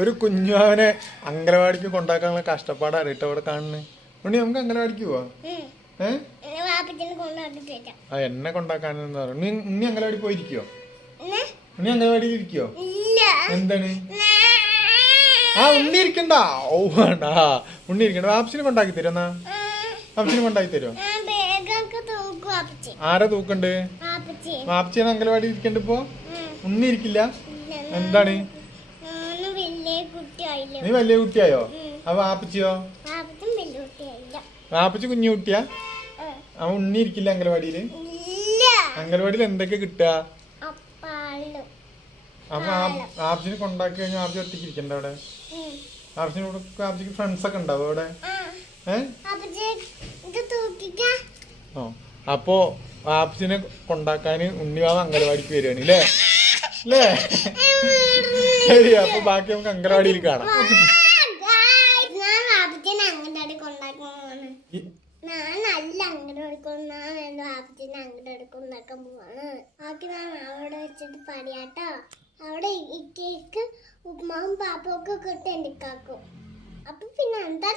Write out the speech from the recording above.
ഒരു കുഞ്ഞാനെ അംഗനവാടിക്ക് കൊണ്ടാക്കാനുള്ള കഷ്ടപ്പാടാണ് കേട്ടോ അവിടെ കാണുന്നത് ഉണ്ണി നമുക്ക് അംഗനവാടിക്ക് പോവാ. ആ എന്നെ കൊണ്ടാക്കാനെന്ന് പറഞ്ഞു. ഉണ്ണി അംഗനവാടി പോയിരിക്കോ? ഉണ്ണി അംഗനവാടിയിൽ ഇരിക്കോ? എന്താണ്? ആ ഉണ്ണി ഇരിക്കണ്ട. ഓ വേണ്ട. ഉണ്ണി ഇരിക്കണ്ട. വാപ്സിനെ കൊണ്ടാക്കി തരുമോ എന്നാ? കൊണ്ടാക്കി തരുമോ ആരാ തൂക്കണ്ട്? വാപ്സിനെ അംഗനവാടി ഇരിക്കണ്ട് ഇപ്പോ? ഉണ്ണി ഇരിക്കില്ല? എന്താണ്? നീ വലിയ കുട്ടിയായോ? അപ്പൊ ആ വാപ്പച്ചിയോ? വാപ്പച്ചും വലിയ കുട്ടിയായില്ല. വാപ്പച്ചി കുഞ്ഞു കുട്ടിയാ. അവൻ ഉണ്ണി ഇരിക്കില്ല അംഗൻവാടിയിൽ ഇല്ല. അംഗനവാടിയിൽ എന്തൊക്കെ കിട്ടുക? അപ്പൊ ആപ്സിനെ കൊണ്ടാക്കി കഴിഞ്ഞാൽ ആപ്സി ഒറ്റയ്ക്ക് ഇരിക്കണ്ട അവിടെ. ആപ്സിന് ആപ്സിക്ക് ഫ്രണ്ട്സ് ഒക്കെ ഉണ്ടാവും അവിടെ? ഓ അപ്പോ ആപ്സിനെ കൊണ്ടാക്കാൻ ഉണ്ണിവാവ് അംഗൻവാടിക്ക് വരുവാണ് അല്ലേ അല്ലേ ശരി അപ്പൊ ബാക്കി നമുക്ക് അങ്കനവാടിയിൽ കാണാം. ഞാൻ നല്ല പോവാണ്. ബാക്കി ഞാൻ അവിടെ വെച്ചിട്ട് പറയാട്ടോ. അവിടെ ഈ കേക്ക് ഉപ്മാവും പാപ്പവും ഒക്കെ കിട്ടും എനിക്കാക്കും അപ്പൊ പിന്നെ എന്താ